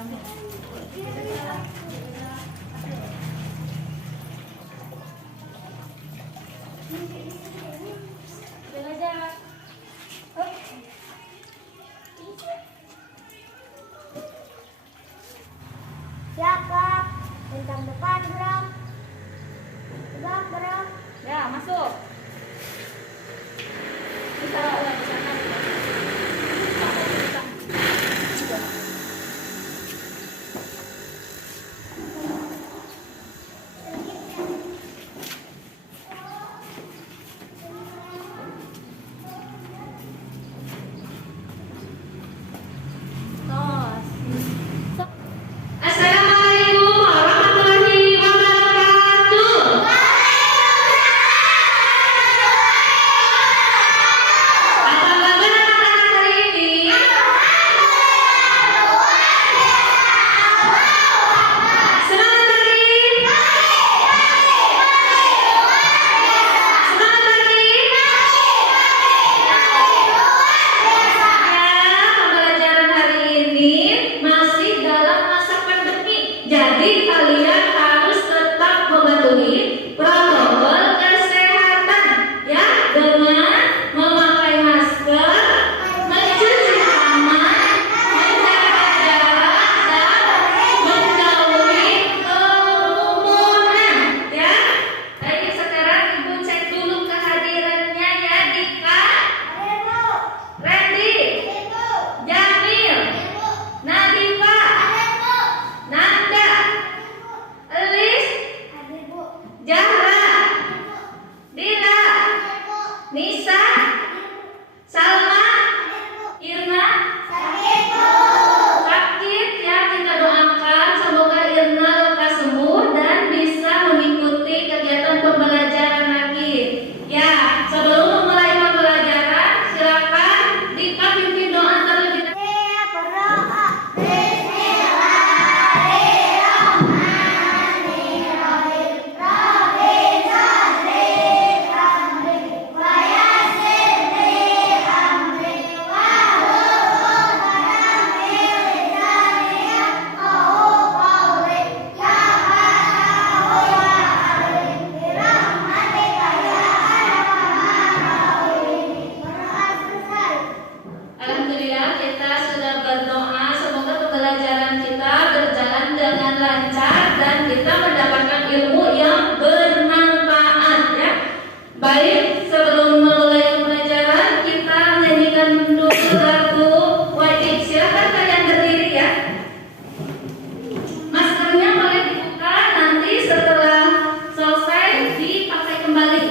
Siapa? Bentang depan gerak. Gerak, gerak. Ya, masuk. Kita lagi sana. Assalamualaikum warahmatullahi wabarakatuh. Apa kabar anak-anak hari ini? Semangat lagi. Semangat lagi. Ya, pembelajaran hari ini masih dalam masa pandemi. Jadi kalian harus tetap mematuhi protokol kesehatan ya, dengan memakai masker, mencuci tangan, menjaga jarak dan menjauhi kerumunan ya. Baik, sekarang Ibu cek dulu kehadirannya ya. Dika, Randy, Jamil, Nadifa, Nanda, Elis, Zahra, Dila, Nisa, Salma, Irna, sakit ya, kita doakan semoga Irna lekas sembuh dan bisa mengikuti kegiatan pembelajaran lagi. Ya, sebelum memulai pembelajaran, silakan Dika pimpin doa terlebih dahulu. Alhamdulillah kita sudah berdoa semoga pembelajaran kita berjalan dengan lancar dan kita mendapatkan ilmu yang bermanfaat ya. Baik, sebelum memulai pembelajaran kita nyanyikan dulu lagu wajib. Silakan kalian berdiri ya. Maskernya boleh dibuka, nanti setelah selesai dipakai kembali.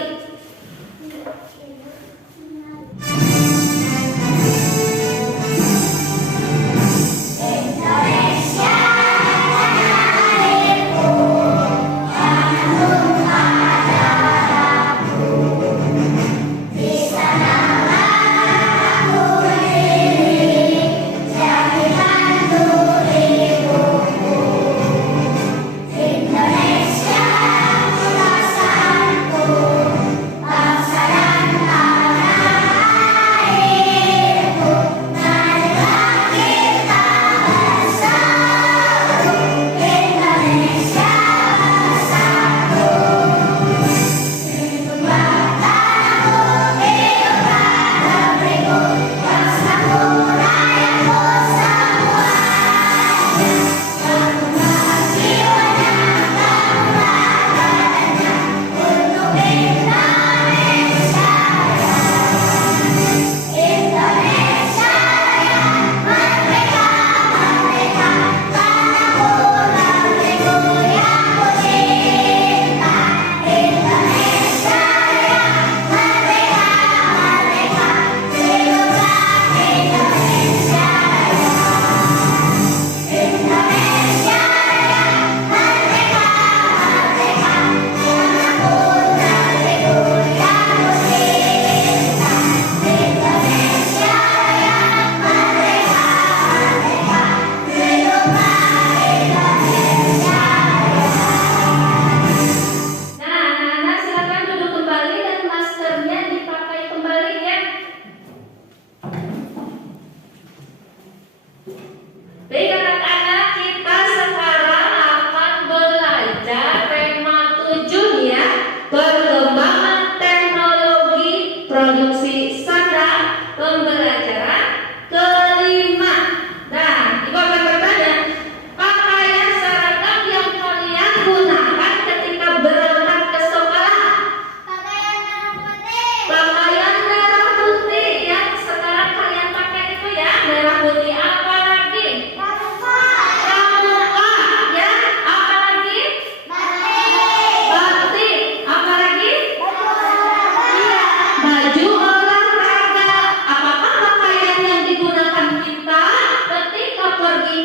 Baik anak-anak,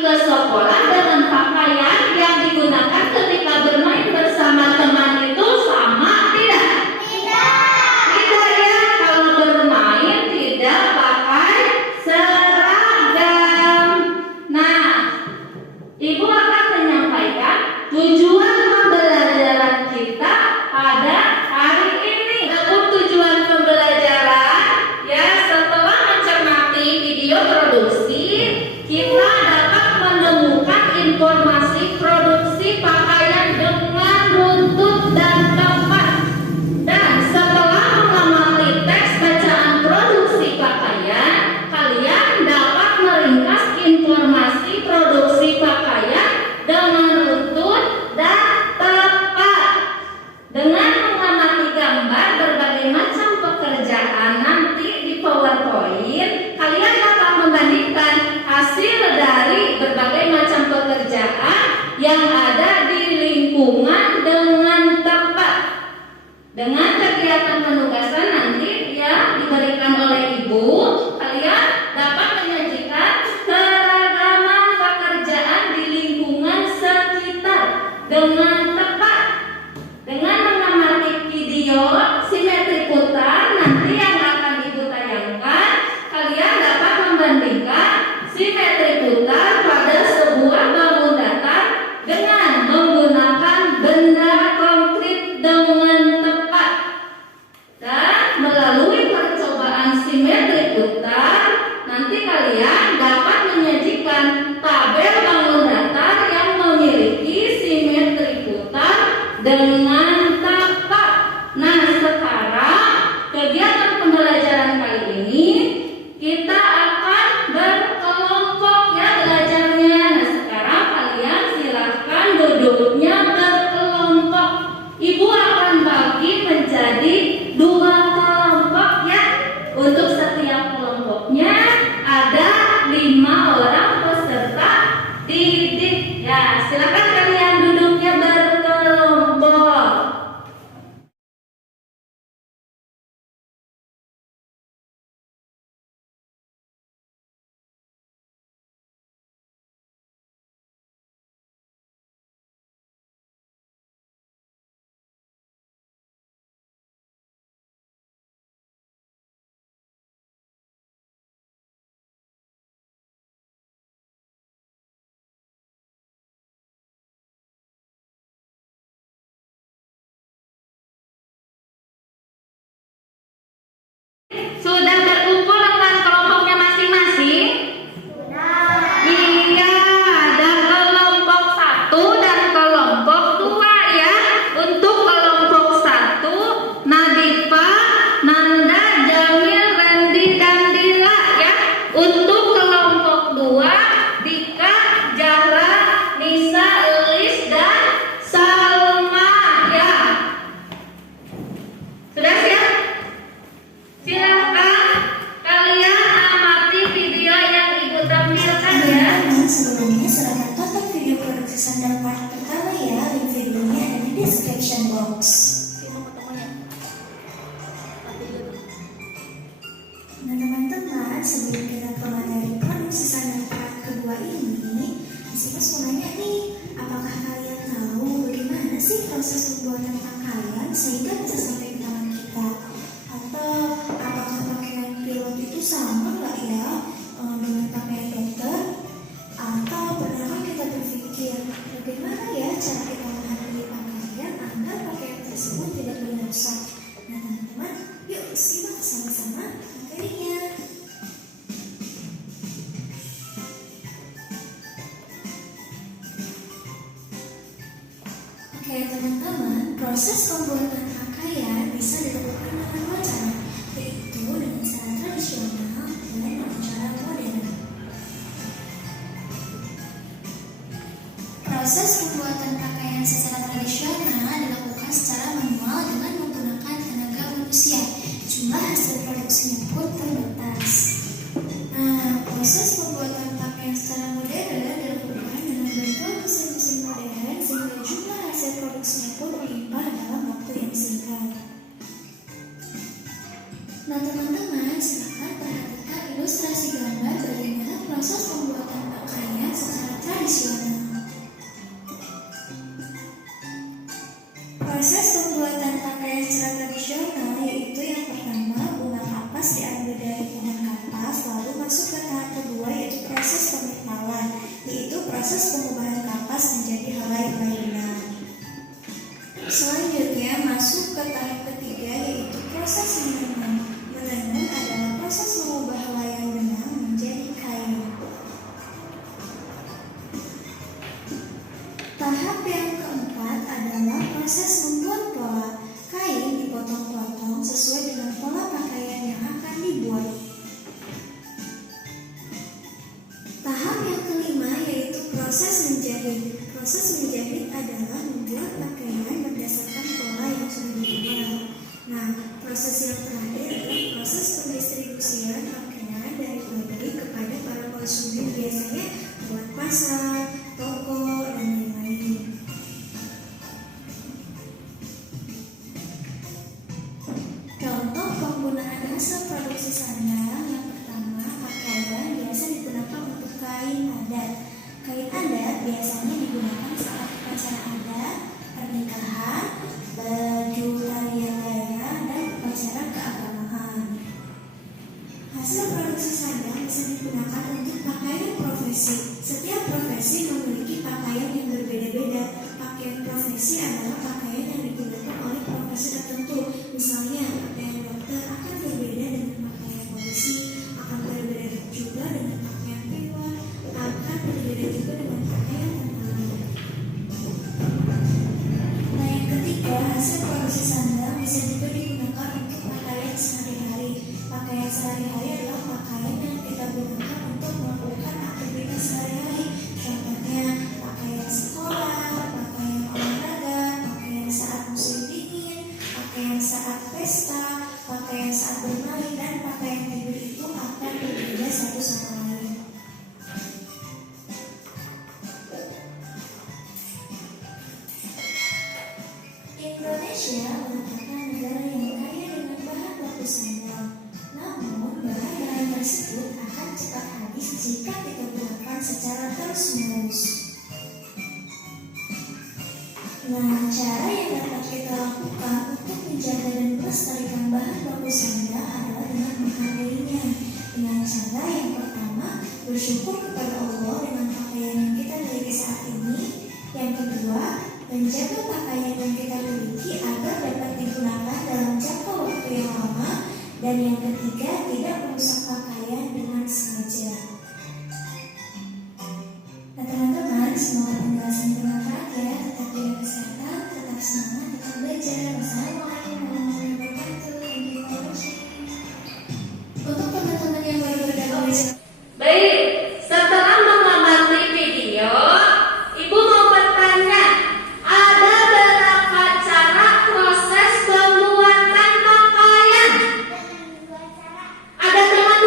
ke sekolah dengan pakaian yang digunakan ketika bermain bersama teman itu sama tidak? Tidak ya, kalau bermain tidak pakai seragam. Nah, Ibu akan menyampaikan tujuan pembelajaran kita pada hari ini. Untuk tujuan pembelajaran, ya setelah mencermati video produksi, kita dapat menemukan informasi produksi pakaian dengan runtut dan tepat. Dan setelah mengamati teks bacaan produksi pakaian, kalian dapat meringkas informasi produksi pakaian dengan runtut dan tepat. Dengan mengamati gambar berbagai macam pekerjaan nanti di PowerPoint, kalian dapat membandingkan hasil dari berbagai macam pekerjaan yang ada di lingkungan dengan tepat. Dengan kegiatan penugasan nanti yang diberikan oleh Ibu, kalian dapat menyajikan keragaman pekerjaan di lingkungan sekitar dengan tepat. Dengan mengamati video simetri putar nanti yang akan Ibu tayangkan, kalian dapat membandingkan simetri putar pada sebuah bangun datar dengan menggunakan benda konkret dengan tepat. Dan melalui percobaan simetri putar, nanti kalian dapat menyajikan tabel bangun datar yang memiliki simetri putar dengan tepat. Nah, sekarang kegiatan pembelajaran kali ini kita akan berkelompok ya belajarnya. Nah, sekarang kalian silahkan duduknya berkelompok. Ibu akan bagi menjadi 2 kelompok ya. Untuk setiap kelompoknya ada 5 orang peserta didik. Ya, silakan kalian duduknya berkelompok. Sudah berkumpul dengan kelompoknya masing-masing? Iya, ada kelompok 1 dan kelompok 2 ya. Untuk kelompok 1, Nadifa, Nanda, Jamil, Randy, dan Dila ya. Untuk kelompok 2, Dika, Zahra, Nisa, Elis, dan Salma ya. Sudah siap? Silakan kalian amati video yang Ibu tampilkan ya. Sebelumnya silakan tonton video produksi sandal part pertama ya. Link videonya ada di description box. Nah teman-teman, sebelum kita ke materi produksi sandal part kedua ini, Mas mau nanya nih, apakah kalian tahu bagaimana sih proses pembuatan pakaian sehingga bisa sampai ke tangan kita? Atau apakah pakaian pilot itu sama nggak ya dengan pakaian dokter? Atau pernahkah kita berpikir bagaimana ya cara kita menghargai pakaian agar pakaian tersebut tidak rusak? Nah teman-teman, yuk simak sama-sama materinya. Oke teman-teman, proses pembuatan pakaian bisa dilakukan dengan 2 cara, yaitu dengan cara tradisional dan dengan cara modern. Proses pembuatan pakaian secara tradisional dilakukan secara manual dengan menggunakan tenaga manusia. Jumlah hasil produksinya pun terbatas. Nah, proses pembuatan pakaian secara modern dilakukan dengan bantuan mesin-mesin modern sehingga jumlah hasil produksinya pun melimpah dalam waktu yang singkat. Nah teman-teman, silakan perhatikan ilustrasi gambar bagaimana proses pembuatan pakaian secara tradisional. Proses pembuatan pakaian secara tradisional yaitu yang pertama, bunga kapas diambil dari pohon kapas, lalu masuk ke tahap kedua yaitu proses pemetalan, yaitu proses pengubahan kapas menjadi helai-helai benang. Selanjutnya masuk ke tahap ketiga yaitu proses menenun. Menenun adalah proses mengubah helai benang menjadi kain. Tahap yang keempat adalah proses membuat pola. Kain dipotong-potong sesuai dengan pola pakaian yang akan dibuat. Tahap yang kelima yaitu proses menjahit. Proses menjahit adalah membuat pakaian berdasarkan pola yang sudah dibuat. Nah, proses yang terakhir adalah proses pendistribusian pakaian dari pabrik kepada para konsumen, biasanya buat pasar, toko, dan lain-lain. Contoh penggunaan hasil produksi sandal yang pertama, pakaian biasa digunakan untuk kain adat. Kain adat biasanya digunakan saat upacara adat, pernikahan, baju tarian daerah, dan upacara keagamaan. Hasil produksi sandal bisa digunakan untuk pakaian profesi. Setiap profesi memiliki pakaian yang berbeda-beda. Pakaian profesi adalah pakaian yang digunakan oleh profesi tertentu. Misalnya, pakaian dokter akan berbeda dengan pakaian polisi, akan berbeda juga dengan pakaian pilot, akan berbeda juga dengan pakaian tentara. Nah, yang ketiga, hasil produksi sandal bisa juga digunakan untuk pakaian sehari-hari. Pakaian sehari-hari adalah pakaian yang kita gunakan untuk melakukan aktivitas sehari-hari. Contohnya, pakaian sekolah, pakaian olahraga, pakaian saat musim dingin, pakaian saat pesta, pakaian saat bermain, dan pakaian tidur itu akan berbeda satu sama lain. Indonesia merupakan negara yang kaya dengan bahan baku sandal. Namun, bahan-bahan tersebut akan cepat habis jika kita gunakan secara terus-menerus. Nah, cara yang dapat kita lakukan untuk menjaga dan melestarikan bahan baku sandal adalah dengan menghargainya. Dengan cara yang pertama, bersyukur kepada Allah dengan pakaian yang kita miliki saat ini. Yang kedua, menjaga pakaian yang kita miliki agar dapat digunakan dalam jangka waktu yang lama. Dan yang ketiga, tidak merusak pakaian dengan sengaja. Nah, teman-teman, semoga penjelasan bermanfaat ya. Tetap jaga kesehatan, tetap semangat, tetap belajar. Wassalamualaikum warahmatullahi wabarakatuh. Thank you for watching. Untuk teman-teman yang baru bergabung bersama Baik, setelah mengamati video, Ibu mau bertanya, ada berapa cara proses pembuatan pakaian? Ada teman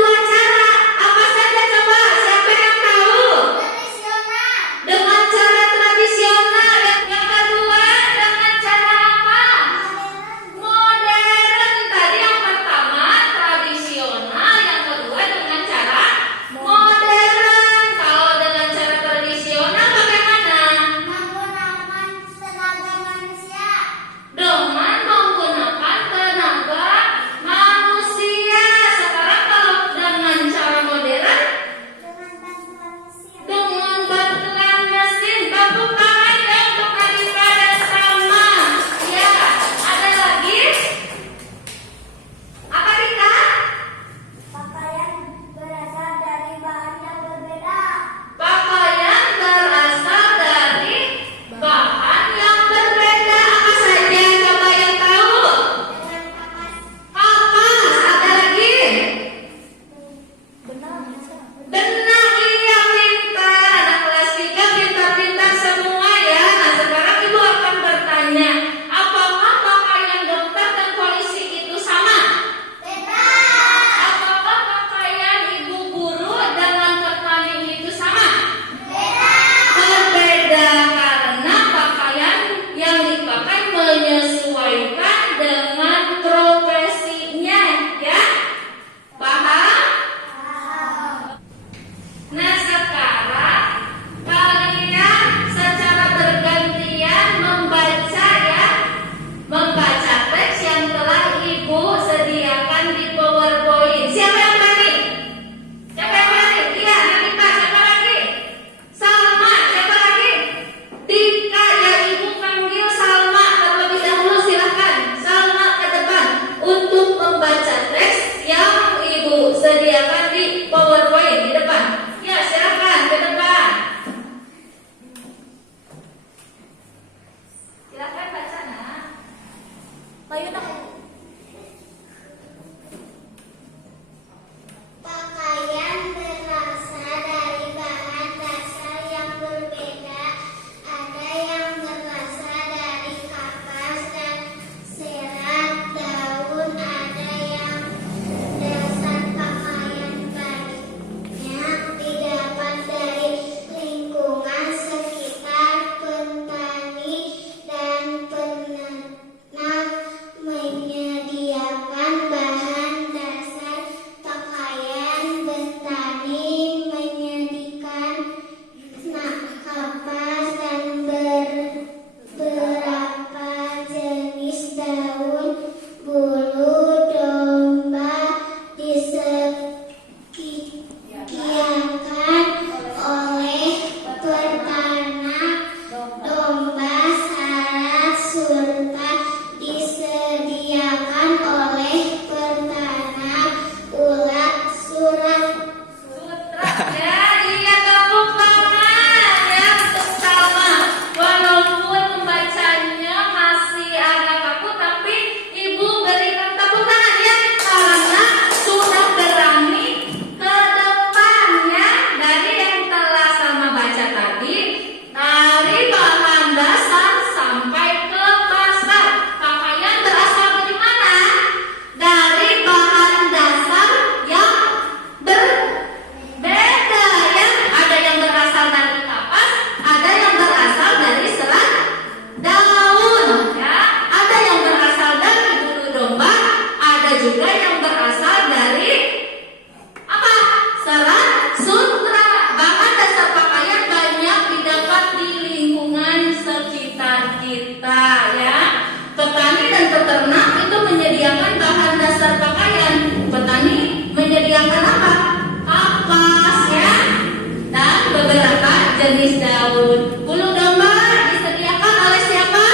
laut. Bulu domba disediakan oleh siapa?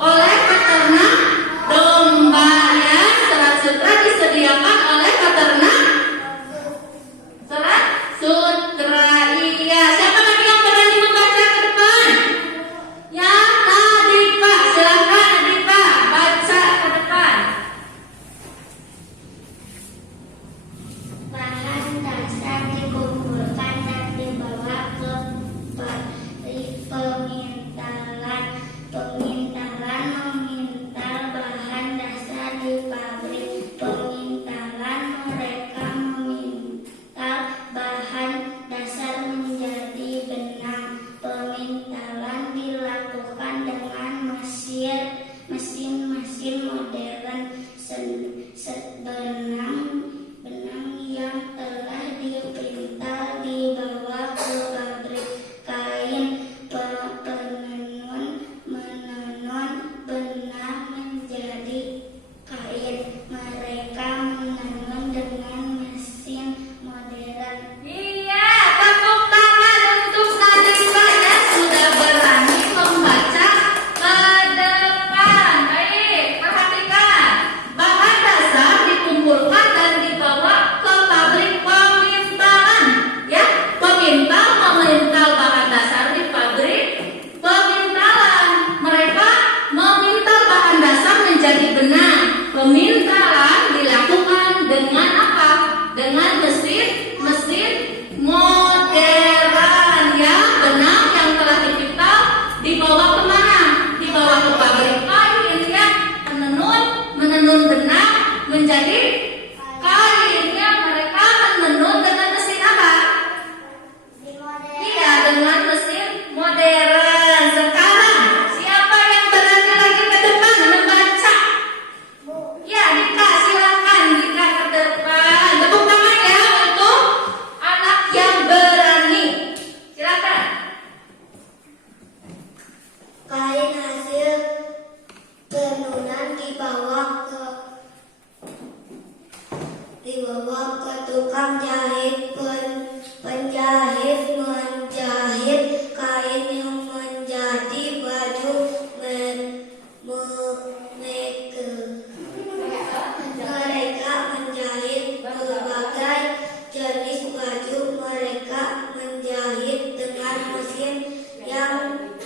Oleh peternak domba ya. Serat sutra disediakan oleh peternak serat sutra. Iya. Siapa lagi yang berani membaca ke depan? Ya, Nadifa. Silakan Nadifa baca ke depan. Bahan dasar dikumpulkan dan dibawa ke pemintalan. Pemintalan memintal bahan dasar di pabrik. Pemintalan mereka memintal bahan dasar menjadi benang. Pemintalan dilakukan dengan mesin modern. Benang yang telah dipintal dibawa ke pabrik kain. Penenun menenun benang menjadi kain. Mereka menenun dengan mesin modern. Iya, tepuk tangan untuk Nadifa ya, sudah berani membaca ke depan. Baik, perhatikan. Bahan dasar dikumpulkan dan dibawa ke pabrik pemintalan. Ya, pemintal memintal bahan dasar di pabrik pemintalan. Mereka memintal bahan dasar menjadi benang. Pemintalan dilakukan dengan apa? Dengan mesin modern ya. Benang yang telah dipintal dibawa kemana? Dibawa ke pabrik kain ya. Menenun benang menjadi kain ya. Mereka menenun dengan mesin apa? Iya, dengan mesin modern. Sekarang siapa yang berani lagi ke depan membaca? Ya, Dika, silakan Dika ke depan. Tepuk tangan ya untuk anak yang berani. Silakan. Kain hasil tenunan dibawa ke tukang jahit. Penjahit menjahit kain yang menjadi baju. Mereka menjahit berbagai jenis baju. Mereka menjahit dengan mesin yang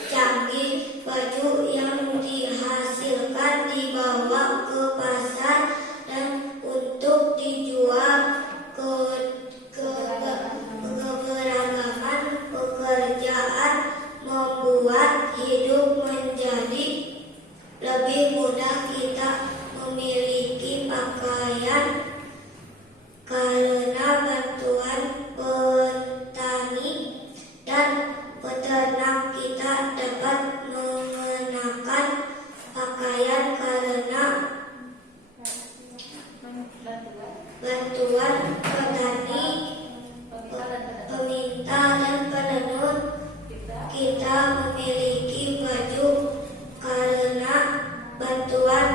canggih. Baju yang dihasilkan dibawa ke pasar dan untuk dijual. Keberagaman pekerjaan membuat hidup menjadi lebih mudah. Kita memiliki pakaian karena bantuan petani dan peternak. Kita dapat mengenakan pakaian karena bantuan petani, pemintal dan penenun. Kita memiliki baju karena bantuan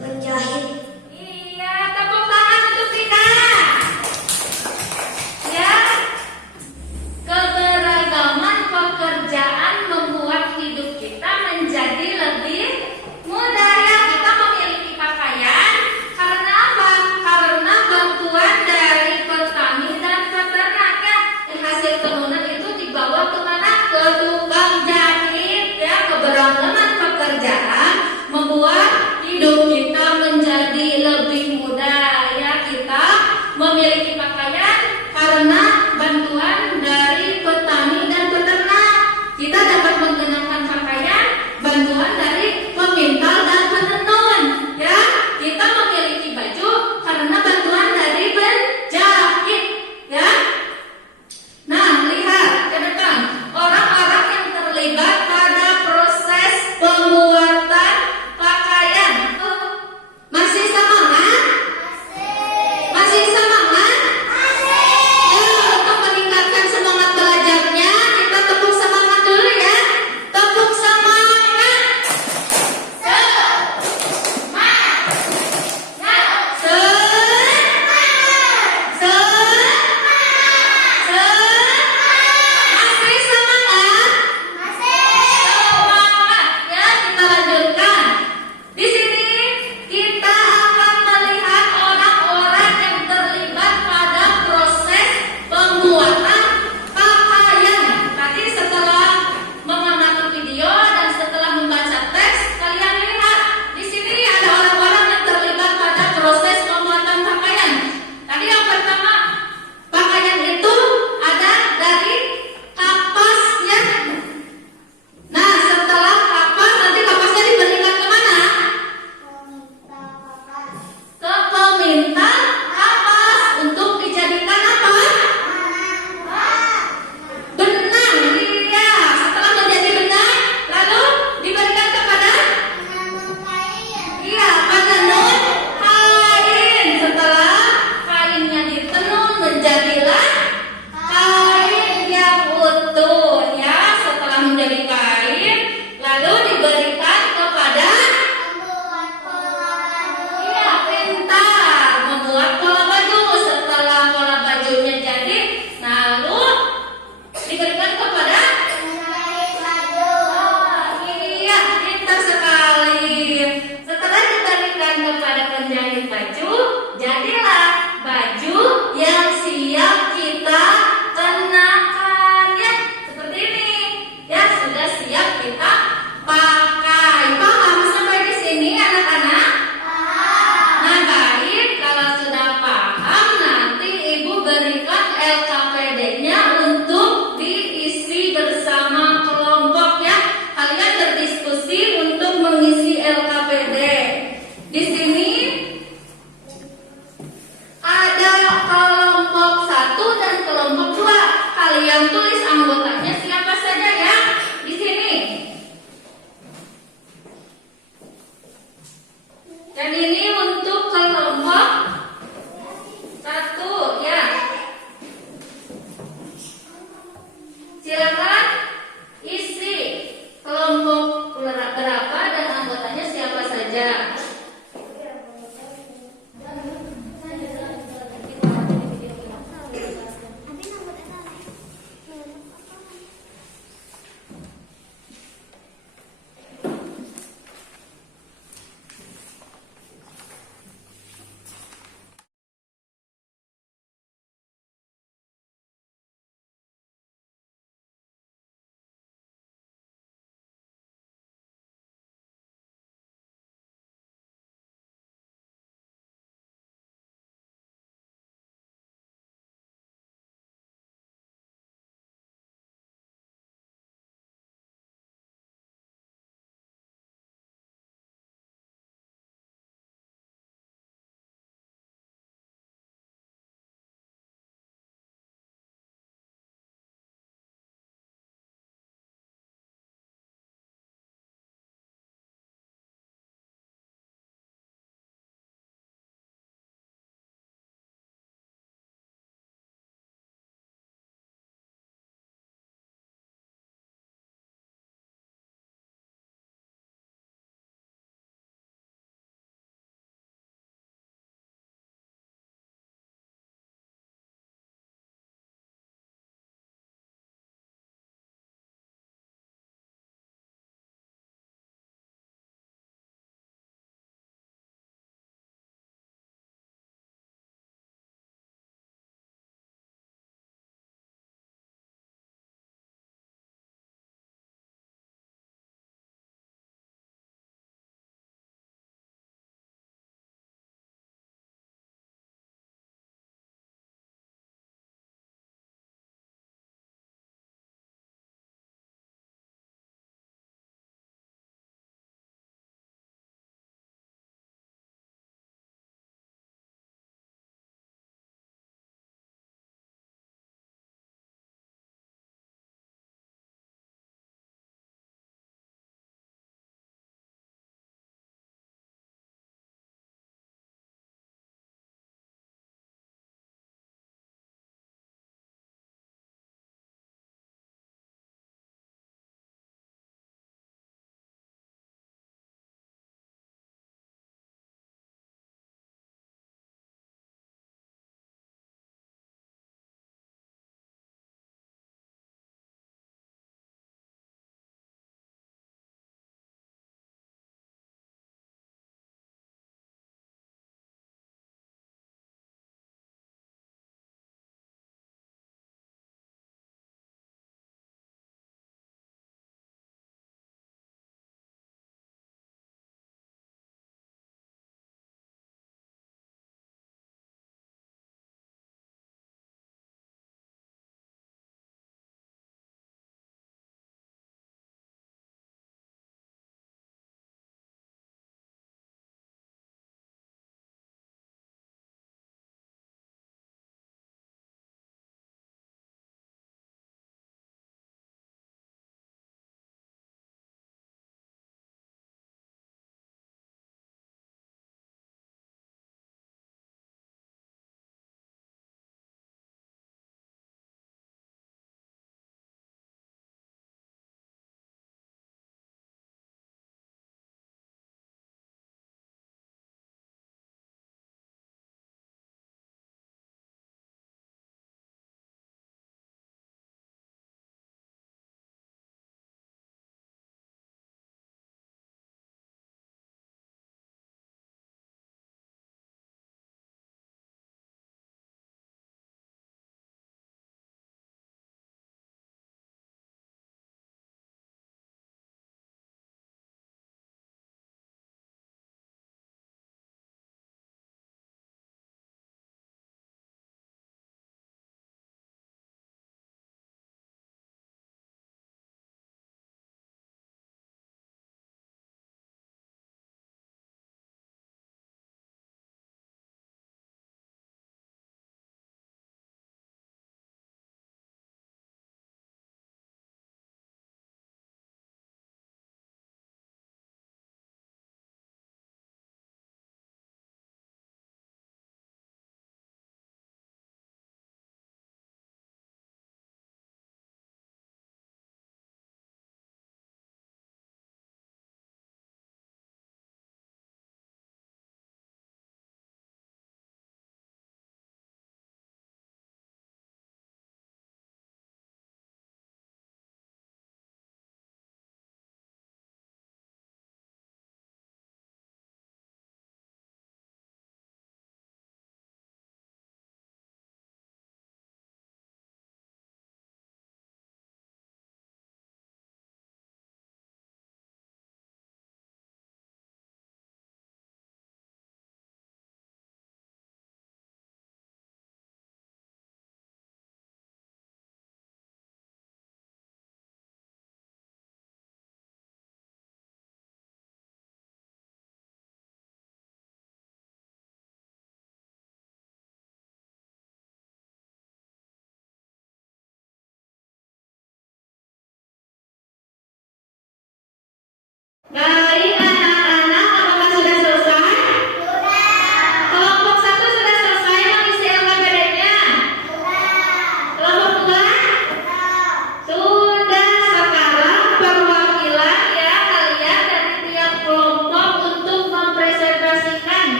penjahit. Iya, tepuk tangan untuk Dika. Ya, keberagaman pekerjaan membuat diberikan kepada iya, pintar sekali. Setelah diberikan kepada penjahit baju, jadilah baju yang siap kita kenakan ya. Seperti ini. Ya, sudah siap kita pakai. Paham sampai di sini anak-anak? Nah, baik, kalau sudah paham nanti Ibu berikan LKPD-nya untuk diisi bersama kelompok ya. Kalian berdiskusi untuk mengisi LKPD. Di sini ada kelompok 1 dan kelompok 2. Kalian tulis anggotanya siapa saja ya di sini. Dan ini untuk kelompok 1 ya. Silakan isi kelompok berapa dan anggotanya siapa saja.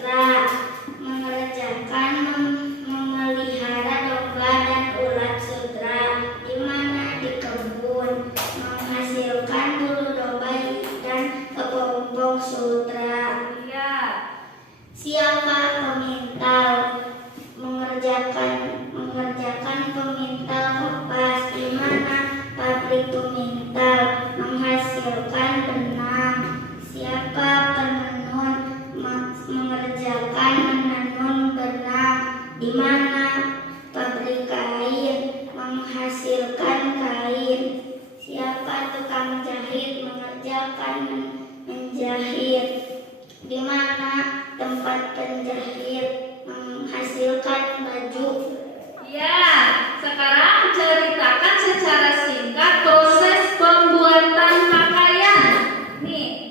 sutra, mengerjakan memelihara domba dan ulat sutra, di mana di kebun, menghasilkan bulu domba dan kepompong sutra. Ya. Siapa pemintal? Mengerjakan pemintal kapas, di mana pabrik pemintal menghasilkan benang. Siapa penenun? Mengerjakan menenun benang, di mana pabrik kain menghasilkan kain. Siapa tukang jahit? Mengerjakan menjahit, di mana tempat penjahit menghasilkan baju. Ya, sekarang ceritakan secara singkat proses pembuatan pakaian. Nih.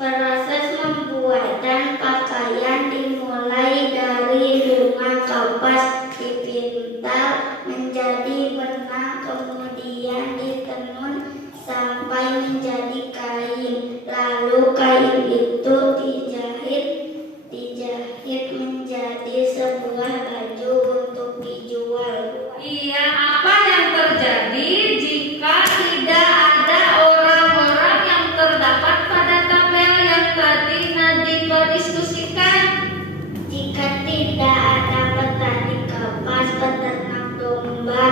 Proses pembuatan pakaian dimulai dari bunga kapas, dipintal menjadi benang, kemudian ditenun sampai menjadi kain. Lalu kain itu dijahit menjadi sebuah baju untuk dijual. Iya, apa yang terjadi jika tidak ada orang-orang yang terdapat pada tabel yang tadi Nadiko diskusikan? Jika tidak ada petani kapas, peternak domba,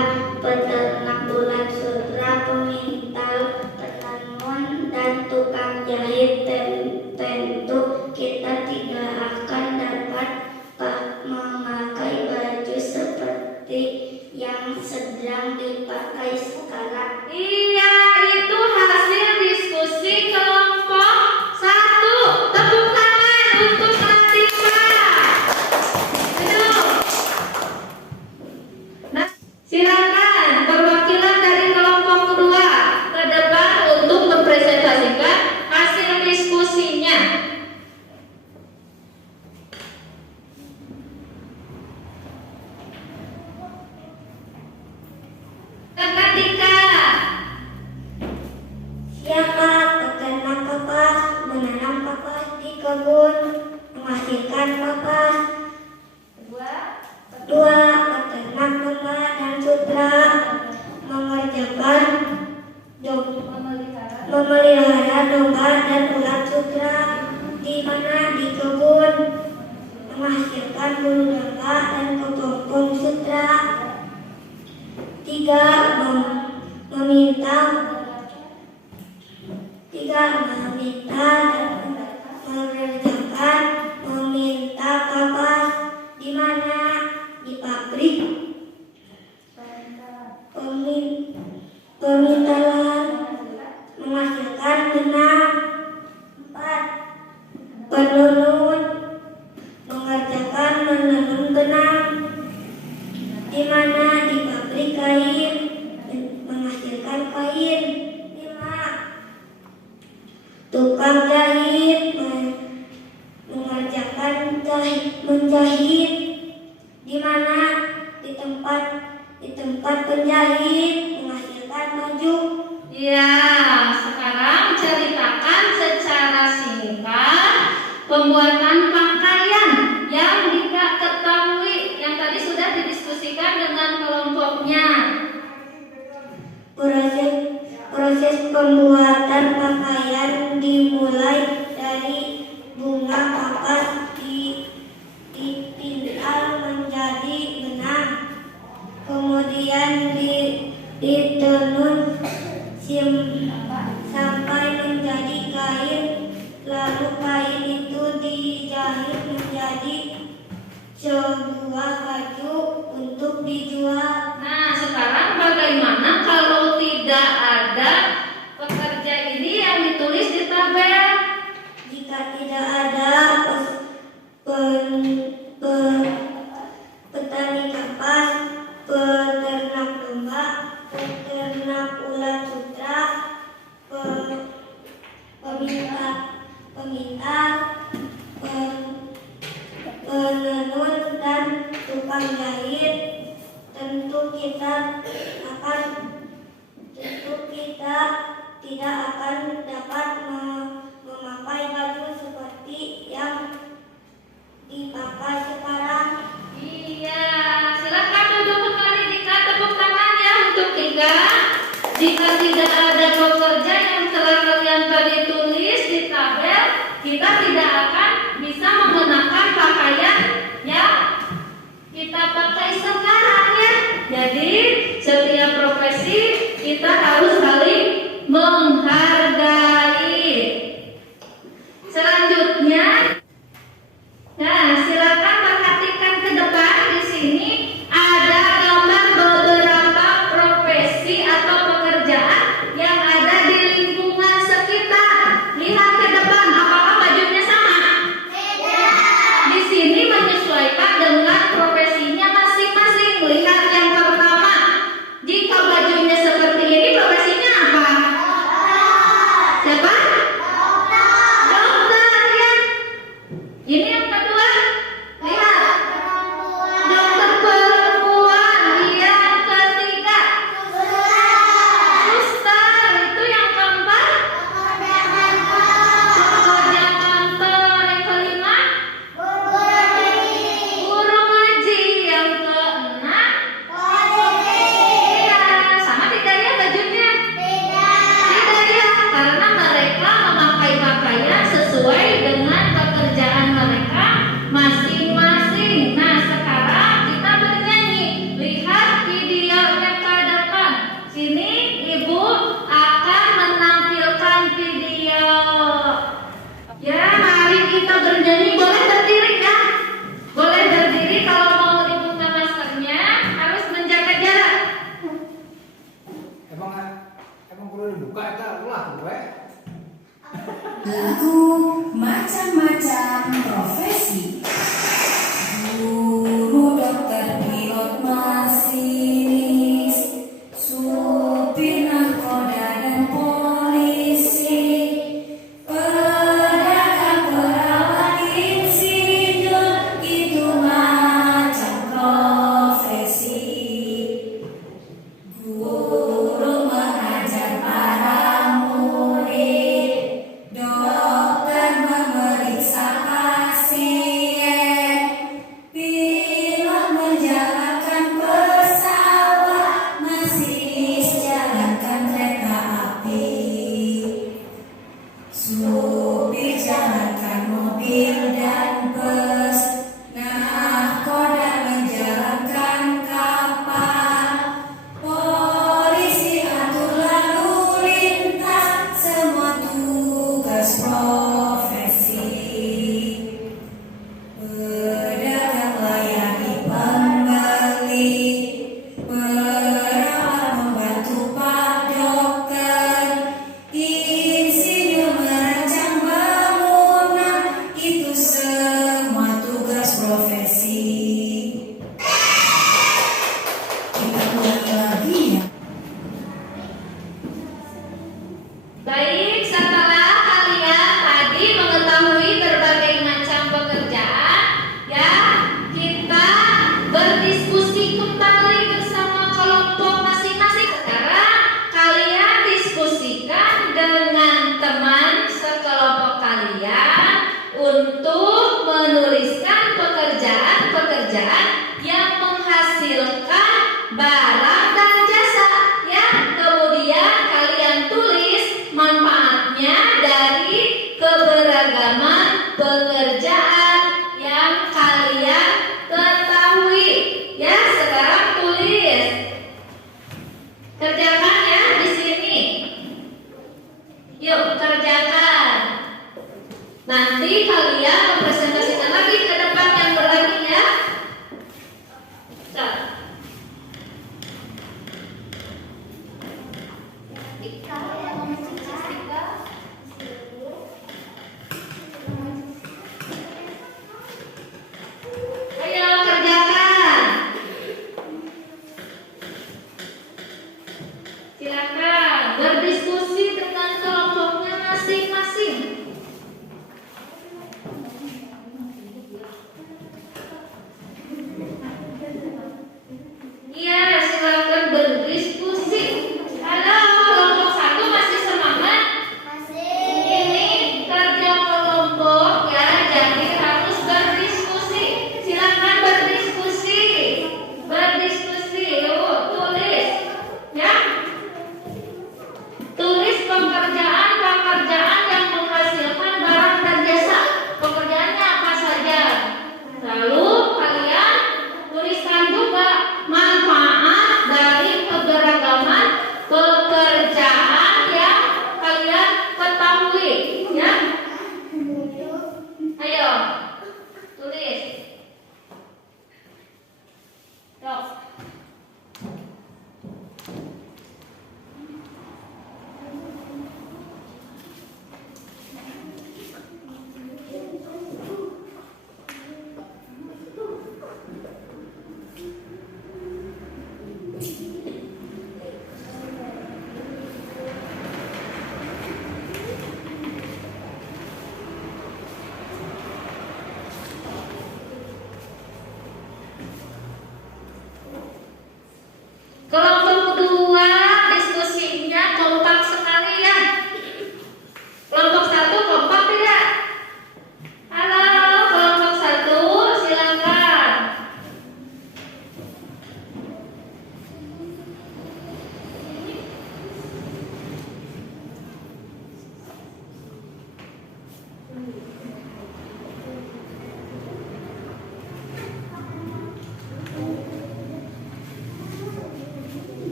peternak ulat sutra, pemintal, penenun, dan tukang jahit, tentu kita tidak akan dapat memakai baju seperti yang sedang dipakai sekarang. Iya, itu hasil diskusi kelompok 1. Tepuk tangan untuk Latifah. Aduh. Nah, silakan perwakilan dari kelompok kedua ke depan untuk mempresentasikan hasil diskusinya. Ketika Siapa peternak kapas? Menanam kapas di kebun, menghasilkan kapas. Kedua, peternak domba dan sutra, mengerjakan memelihara domba dan ulat sutra, di mana di kebun, menghasilkan bulu domba dan kepompong sutra. Tiga, meminta mengerjakan meminta kapas, di mana di pabrik pemintalan menghasilkan benang. 4, penenun mengerjakan menenun benang, di mana di pabrik kain menghasilkan kain. 5, tukang jahit mengerjakan menjahit, di mana di tempat penjahit menghasilkan baju. ya, sekarang ceritakan secara singkat pembuatan pakaian yang Dika ketahui yang tadi sudah didiskusikan dengan kelompoknya. Proses pembuatan pakaian dimulai dari bunga kapas, dipintal menjadi benang, kemudian ditenun sampai menjadi kain. Lalu kain itu dijahit menjadi sebuah baju untuk dijual. Nah, sekarang bagaimana kalau tidak ada pekerja ini yang ditulis di tabel? Jika tidak ada petani kapas, peternak domba, peternak ulat sutra, pemintal, penenun, dan tukang jahit, tentu kita tidak akan dapat memakai baju bernyanyi boleh berdiri ya. Boleh berdiri, kalau mau dibuka maskernya harus menjaga jarak. Emang perlu dibuka itu ulah gue. Lagu macam-macam profesi. Guru, dokter, pilot, masinis, supir, nahkoda, dan polisi, pedagang, perawat, insinyur, itu macam profesi. Guru mengajar para murid, dokter memeriksa pasien, pilot menjalankan pesawat, masinis jalankan kereta api, supir jalankan mobil dan bus, nahkoda menjalankan kapal, polisi atur lalu lintas, semua tugas profesi. Pedagang layani pembeli, perawat membantu pak dokter, insinyur merancang bangunan, itu semua tugas profesi. Kita ulangi lagi ya. Baik, setelah kalian tadi mengetahui berbagai macam pekerjaan, ya, kita berdiskusi kembali bersama kelompok masing-masing. Sekarang kalian diskusikan dengan teman sekelompok kalian untuk menuliskan pekerjaan-pekerjaan yang menghasilkan barang dan jasa, ya. Kemudian kalian tulis manfaatnya dari keberagaman pekerjaan yang kalian ketahui, ya. Sekarang tulis, kerjakan ya di sini. Yuk kerjakan. Nanti kalian mempresentasikan lagi ke depan yang berlagi ya. Start. Ayo kerjakan. Silakan berdiskusi dengan kelompoknya masing-masing.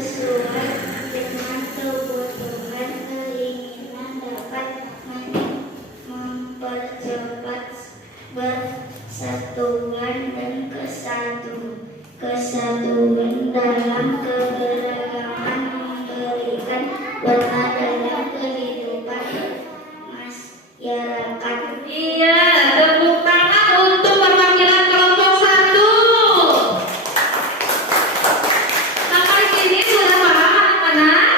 sesuai dengan kebutuhan keinginan dapat mempercepat persatuan dan kesatuan dalam keberagaman, memberikan warna dalam kehidupan masyarakat. Iya, tepuk tangan untuk perwakilan kelompok 1. Sampai sini sudah paham anak-anak?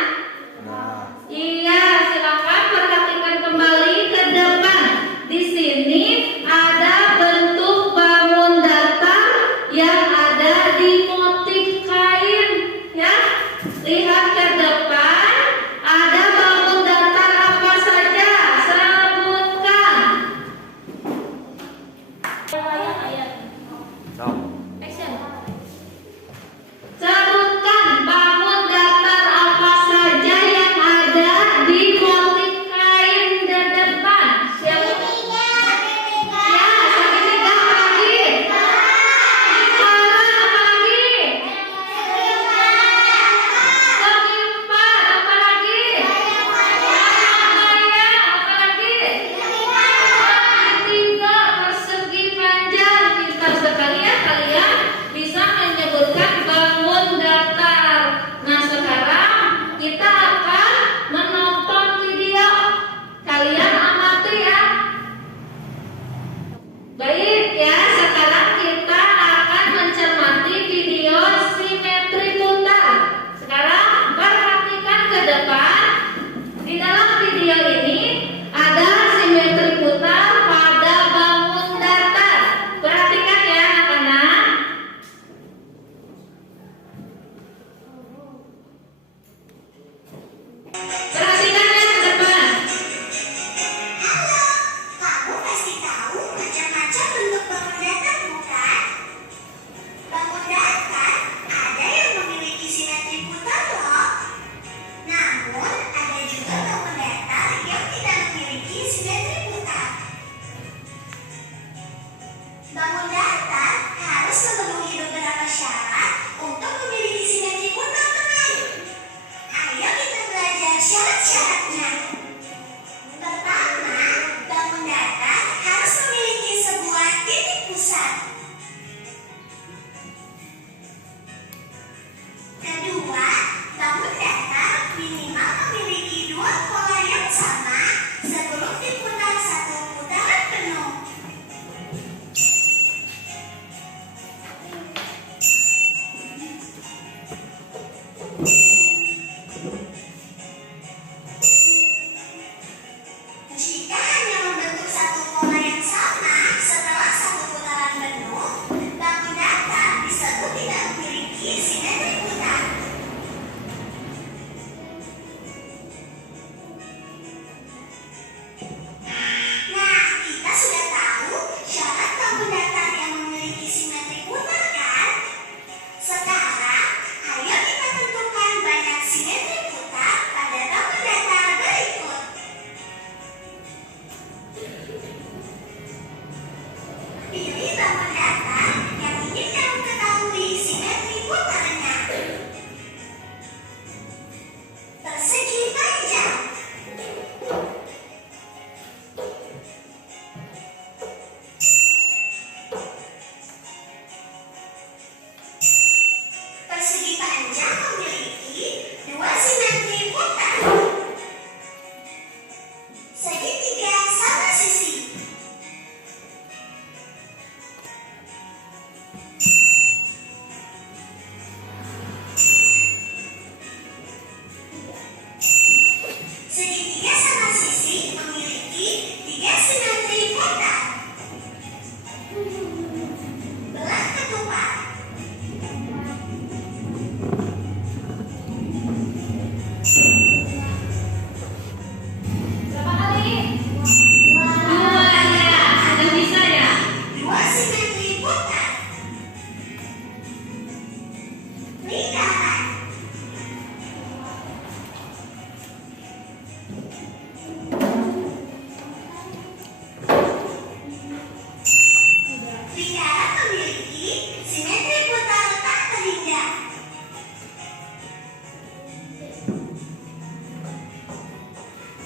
Iya, silakan perhatikan kembali ke depan. Di sini ada bentuk bangun datar yang ada di motif kain, ya. Lihat ke depan, ada bangun datar apa saja? Sebutkan. Ayat. Sok. Action. Sebutkan bangun datar apa saja yang ada di motif kain di depan. Siapa? Ya, segitiga apa lagi? Lingkaran apa lagi? Segi 4 apa lagi? Layang apa lagi? Segitiga persegi panjang. Pintar sekali ya kalian bisa menyebutkan bangun datar. Nah, sekarang kita akan menonton video. Kalian amati ya. Baik ya, sekarang kita akan mencermati video simetri putar. Sekarang perhatikan ke depan. Di dalam video ini ada simetri putar pada bangun datar. Perhatikan ya anak-anak. Perhatikan ya ke depan. Halo, kamu pasti tahu macam-macam bentuk bangun datar bukan? Bangun datar ada yang memiliki simetri putar loh. Namun ada juga bangun datar yang tidak memiliki simetri putar. Bangun datar harus memenuhi beberapa syarat untuk memiliki simetri putar, teman. Ayo kita belajar syarat-syaratnya. Pertama, bangun datar harus memiliki sebuah titik pusat. Kedua, bangun datar minimal memiliki dua pola yang sama sebelum diputar satu putaran penuh. Jika hanya membentuk satu pola yang sama setelah satu putaran penuh, bangun datar disebut tidak memiliki simetri putar. Nah, kita sudah tahu syarat bangun datar yang memiliki simetri putar kan? Sekarang, ayo kita tentukan bagian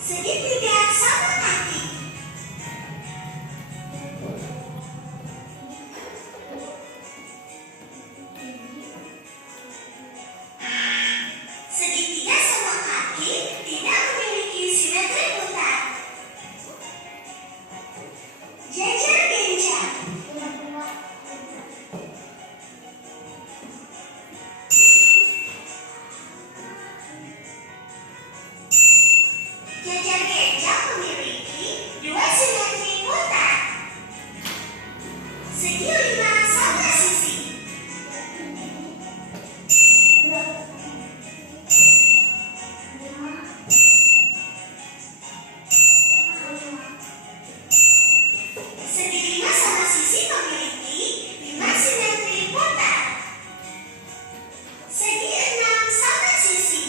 Segitiga sama kaki. Segitiga sama kaki tidak memiliki simetri putar. Jajar genjang. Jajar genjang memiliki dua simetri putar. Segi 5 sama sisi. Segi 5 sama sisi memiliki 5 simetri putar. Segi 6 sama sisi.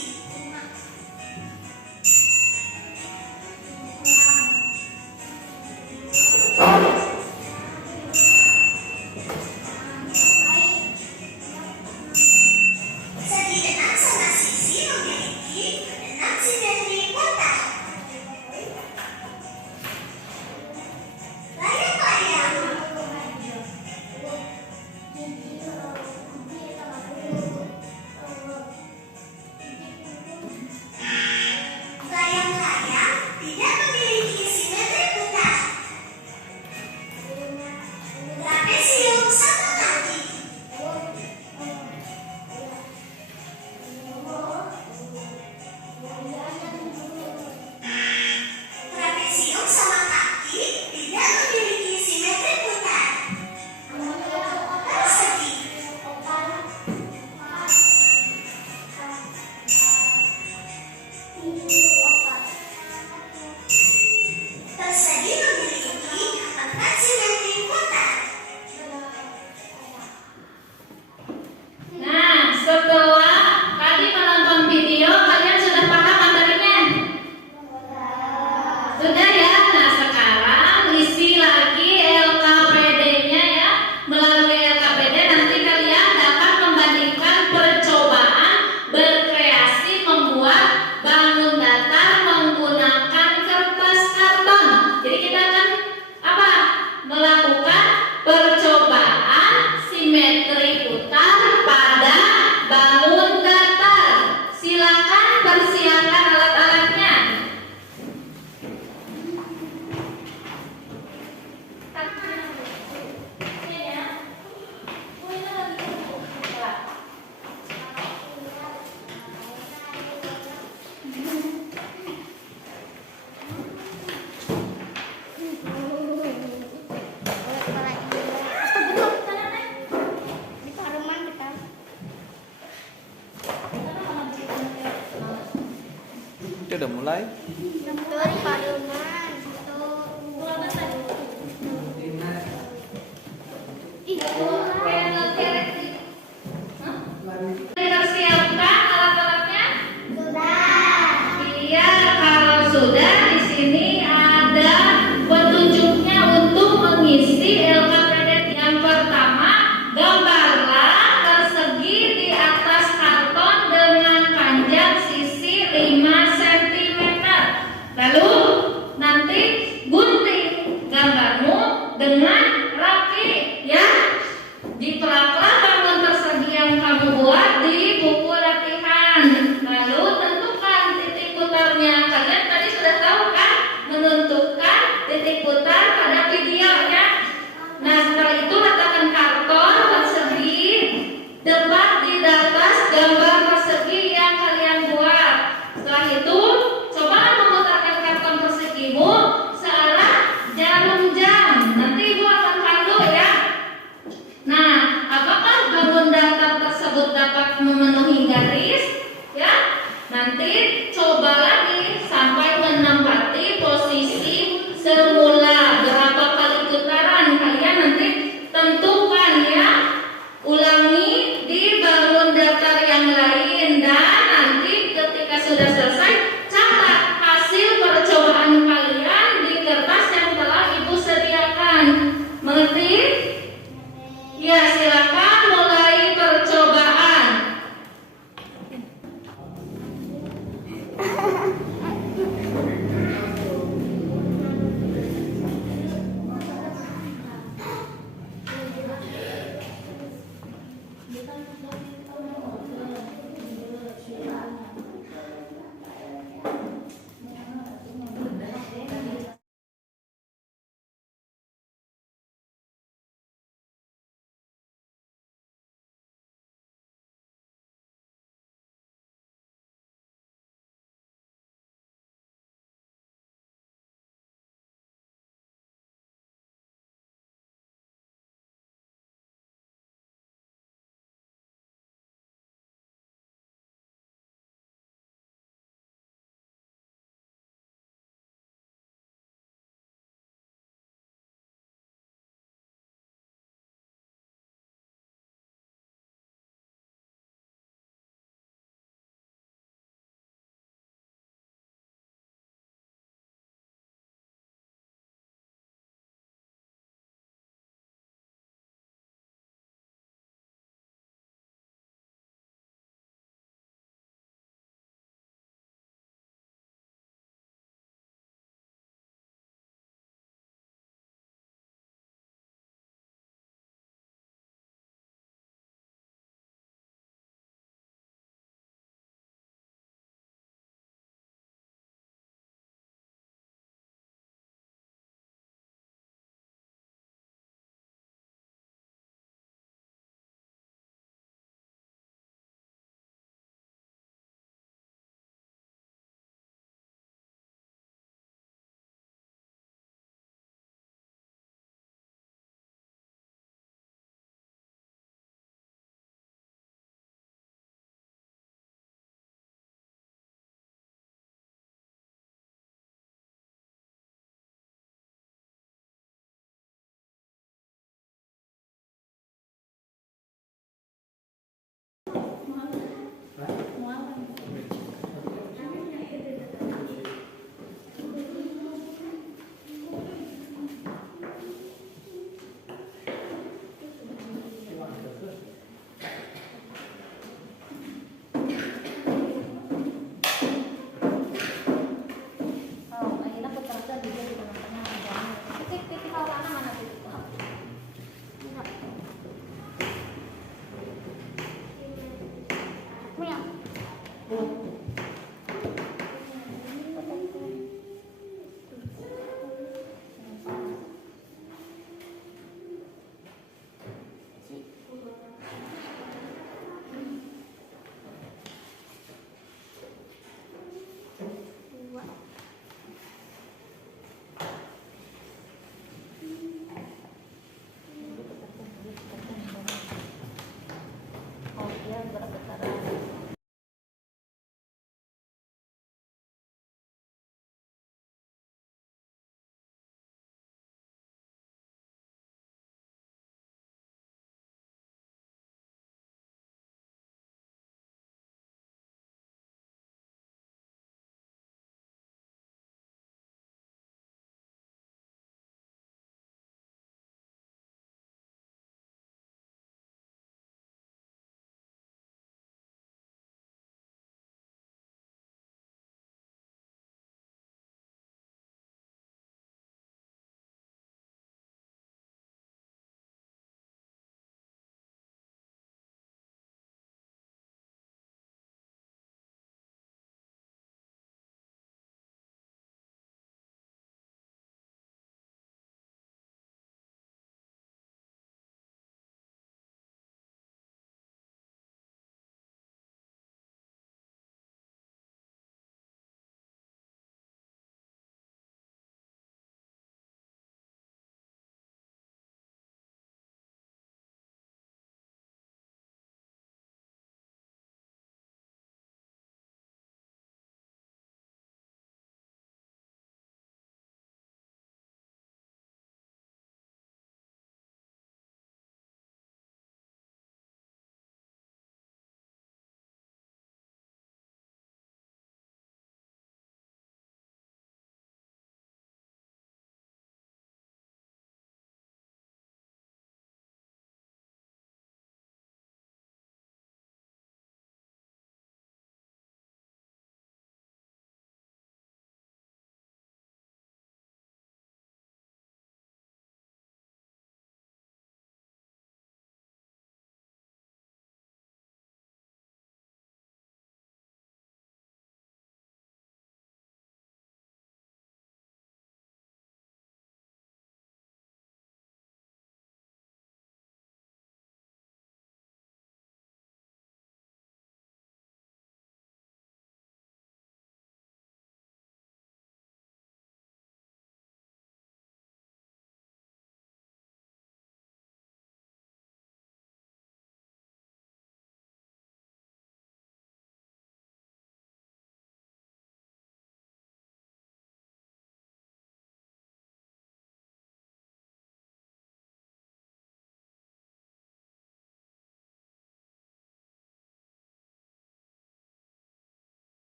Segi 6 sama sisi memiliki 6 simetri putar. Layang-layang. Layang-layang tidak memiliki simetri putar. Trapesium sama kaki. Trapesium sama kaki tidak memiliki simetri putar. Persegi. Persegi memiliki 4 simetri putar. Nah, setelah tadi menonton video, kalian sudah paham materinya? Sudah ya? Nah, sekarang isi lagi LKPD-nya ya. Melalui LKPD nanti kalian dapat membandingkan percobaan berkreasi membuat bangun datar menggunakan kertas karton. Jadi kita akan apa? Melakukan percobaan simetri putar pada bangun datar. Silakan persiapkan alat-alatnya. Itu udah mulai. Dipersiapkan alat-alatnya? Iya, kalau sudah di sini ada petunjuknya untuk mengisi LKPD. Yang pertama, gambarlah persegi di atas karton dengan panjang sisi 5 cm. Lalu nanti gunting gambarmu dengan rapi ya. Jiplaklah bangun persegi yang kamu buat di buku latihan. Lalu tentukan titik putarnya. Kalian tadi sudah tahu kan menentukan titik putar pada video ya. Nah, setelah itu letakkan karton persegi tepat di atas gambar persegi yang kalian buat. Setelah itu coba memutarkan karton persegimu searah jarum jam. Nanti ibu akan pandu ya. Nah, apakah bangun datar tersebut dapat memenuhi garis? Ya, nanti coba lagi sampai menempati posisi semula. Berapa kali putaran kalian nanti tentukan ya. Ulangi di bangun datar yang lain dan nanti ketika sudah selesai catat hasil percobaan kalian di kertas yang telah ibu sediakan. Mengerti? Ya, silakan mulai percobaan.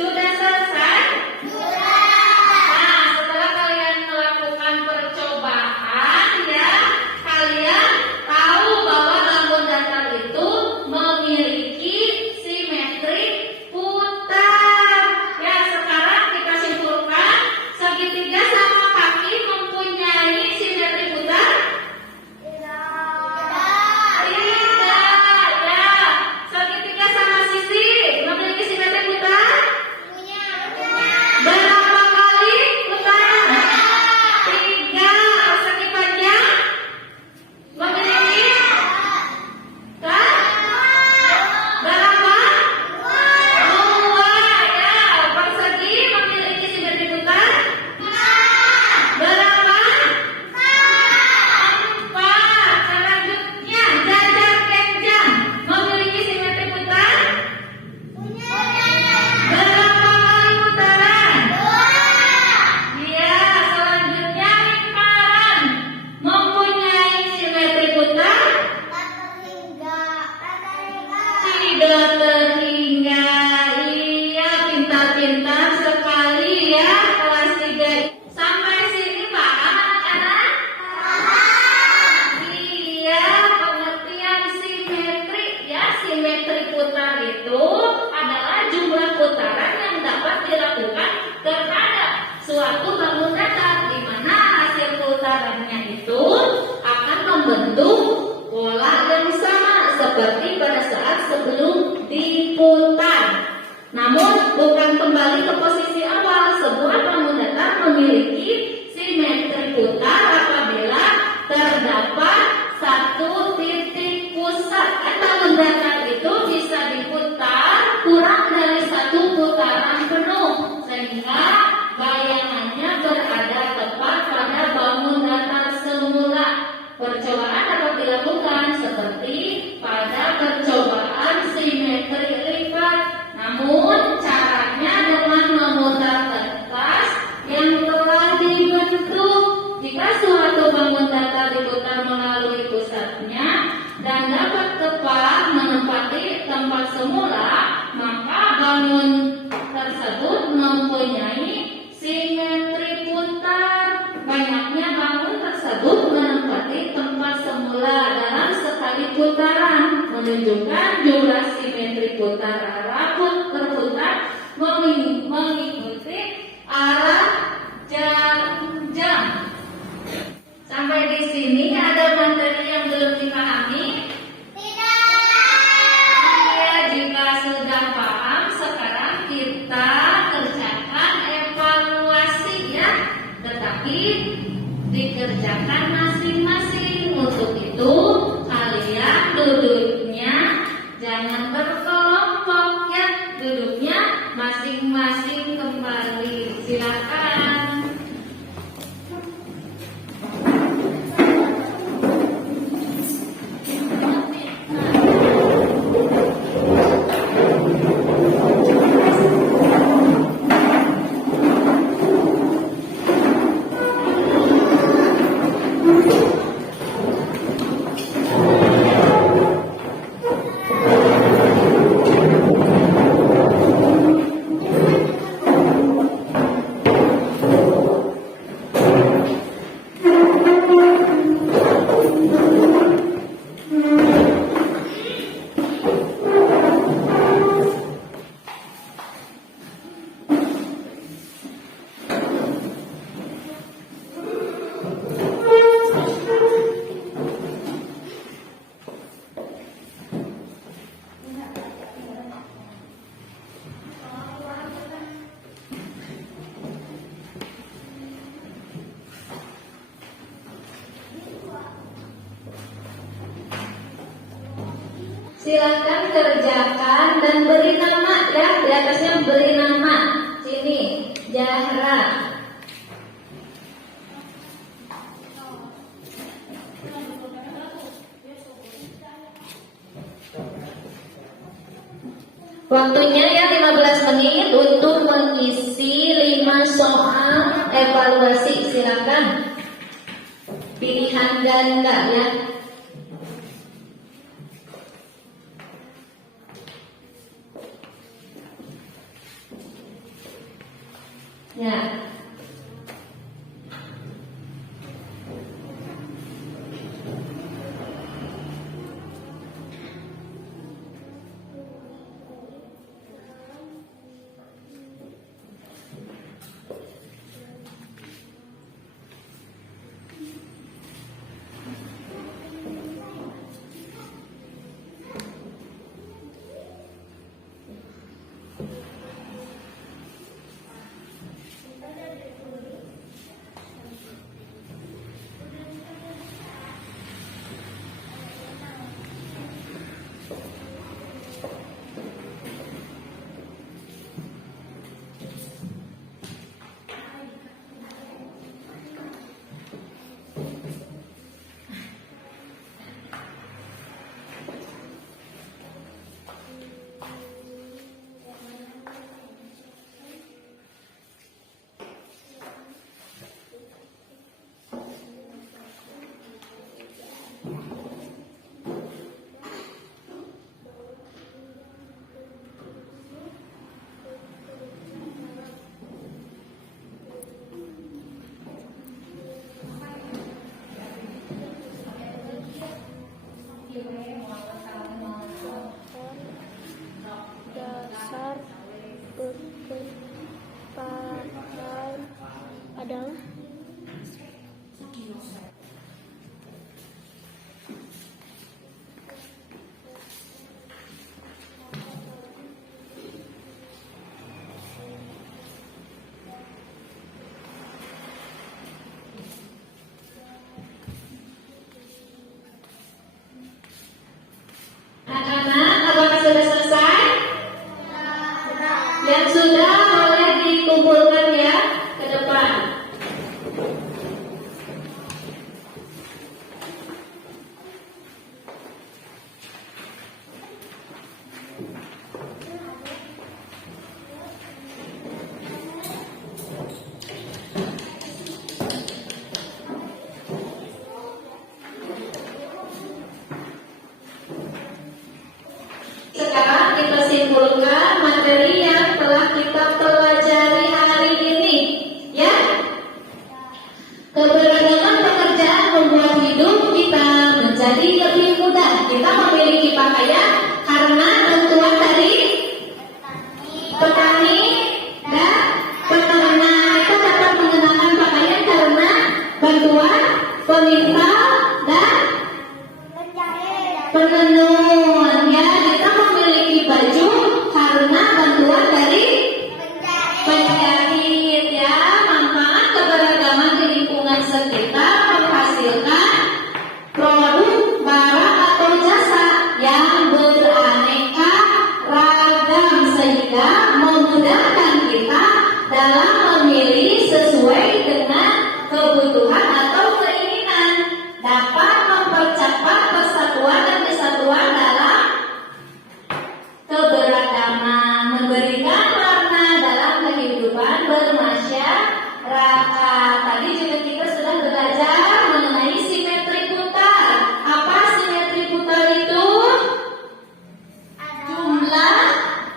Sudah selesai? Nah, setelah kalian melakukan percobaan ya, kalian tahu bahwa bangun datar itu memiliki simetri putar. Ya, sekarang kita simpulkan, segitiga sama kaki mempunyai simetri putar? Tidak. Ya, segitiga sama sisi memiliki simetri putar? Berapa kali putaran? 3. Persegi panjang memiliki kan? Berapa? 2. Ya, persegi memiliki simetri putar? Berapa? 4. Selanjutnya, jajar kenjang memiliki simetri putar? Berapa kali putaran? Iya, selanjutnya lingkaran mempunyai simetri putar? Tidak terhingga. Iya, pintar-pintar sekali ya kelas 3. Sampai sini paham anak-anak? Iya, pengertian simetri ya. Simetri putar itu adalah jumlah putaran yang dapat dilakukan terhadap suatu bangun datar, di mana hasil putarannya itu akan membentuk pola yang sama seperti pada saat sebelum diputar. Namun bukan kembali ke posisi awal. Sebuah bangun datar memiliki simetri putar apabila terdapat satu titik pusat. Bangun datar itu bisa diputar kurang dari satu putaran penuh, sehingga bayangannya berada tepat pada bangun datar semula. Percobaan dapat dilakukan seperti pada percobaan simetri lipat. Namun caranya dengan memutar kertas yang telah dibentuk. Jika suatu bangun datar diputar melalui pusatnya dan dapat tepat menempati tempat semula, maka bangun tersebut mempunyai simetri putar. Banyaknya bangun tersebut menempati tempat semula dalam sekali putaran menunjukkan jumlah simetri putar arah berputar mengikuti arah jam. Sampai di sini ada materi yang belum dipahami? Iya, jika sudah paham, sekarang kita kerjakan evaluasi ya. Tetapi dikerjakan masing-masing. Untuk itu kalian duduknya jangan berkelompok ya. Duduknya masing-masing kembali. Silakan. Silakan kerjakan dan beri nama ya. Di atasnya beri nama. Sini, Zahra. Waktunya ya 15 menit untuk mengisi 5 soal evaluasi. Silakan. Pilihan ganda ya. Ya. Dasar berpendapat adalah Anak-anak, apakah sudah selesai? Yang sudah boleh dikumpulkan ya ke depan. Sekarang kita simpulkan materi yang telah kita pelajari hari ini, ya. Keberagaman pekerjaan membuat hidup kita menjadi lebih mudah. Kita memiliki pakaian karena bantuan dari petani dan peternak. Kita dapat mengenakan pakaian karena bantuan pemintal dan penenun, ya. Kita memiliki baju karena bantuan dari penjahit, ya. Manfaat keberagaman di lingkungan sekitar menghasilkan produk, barang atau jasa yang beraneka ragam sehingga memudahkan kita dalam memilih sesuai dengan kebutuhan atau keinginan, dapat mempercepat persatuan dan kesatuan dalam keberagaman, memberikan warna dalam kehidupan bermasyarakat. Tadi juga kita sudah belajar mengenai simetri putar. Apa simetri putar itu? Jumlah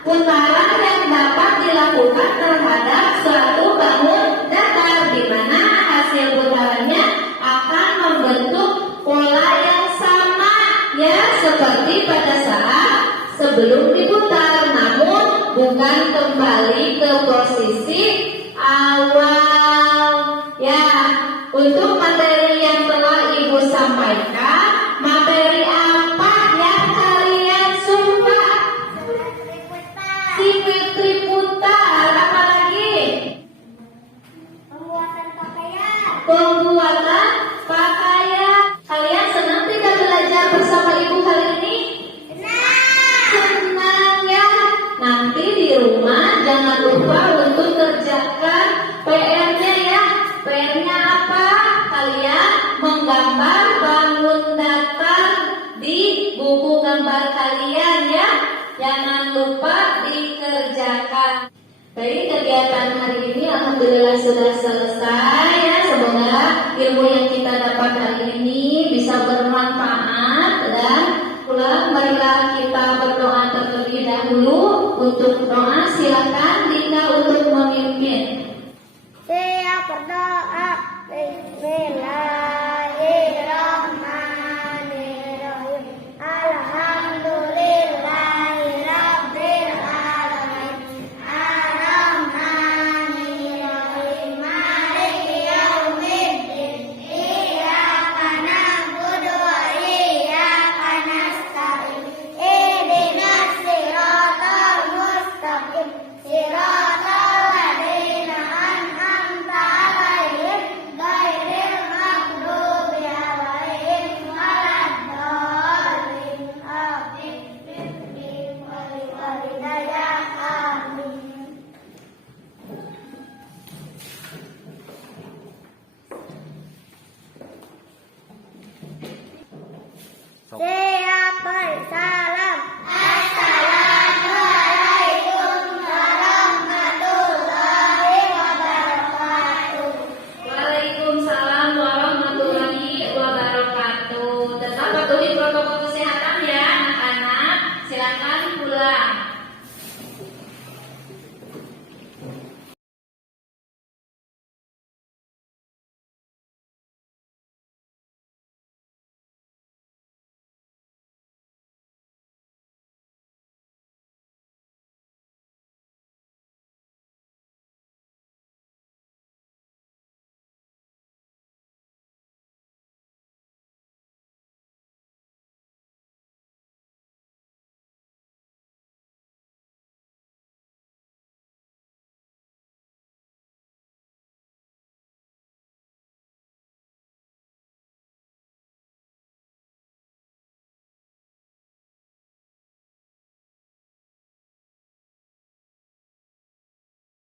putaran yang dapat dilakukan terhadap suatu bangun datar, di mana hasil putarannya akan membentuk pola yang sama, ya, seperti pada saat sebelum diputar, namun bukan kembali ke posisi awal, ya. Untuk materi yang telah Ibu sampaikan, materi apa yang kalian suka? Simetri putar, apa lagi? Pembuatan pakaian. Kalian senang tidak belajar bersama Ibu hari ini? Senang, ya. Nanti di rumah jangan lupa untuk kerjakan PR-nya, ya. PR-nya apa? Kalian menggambar bangun datar di buku gambar kalian, ya. Jangan lupa dikerjakan. Baik, kegiatan hari ini alhamdulillah sudah selesai, ya. Semoga ilmu yang kita dapat hari ini bisa bermanfaat, dan marilah kita berdoa terlebih dahulu. Untuk doa silakan Dika untuk Bismillahirrahmanirrahim. Alhamdulillahirabbil alamin. Arrahmanirrahim. Maliki yaumiddin. Iyyaka na'budu wa iyyaka nasta'in. Ihdinas siratal mustaqim. Siratal ladzina an'amta 'alaihim ghairil maghdubi 'alaihim waladdallin. Amin. Bismillahirrahmanirrahim. Amin. Sok.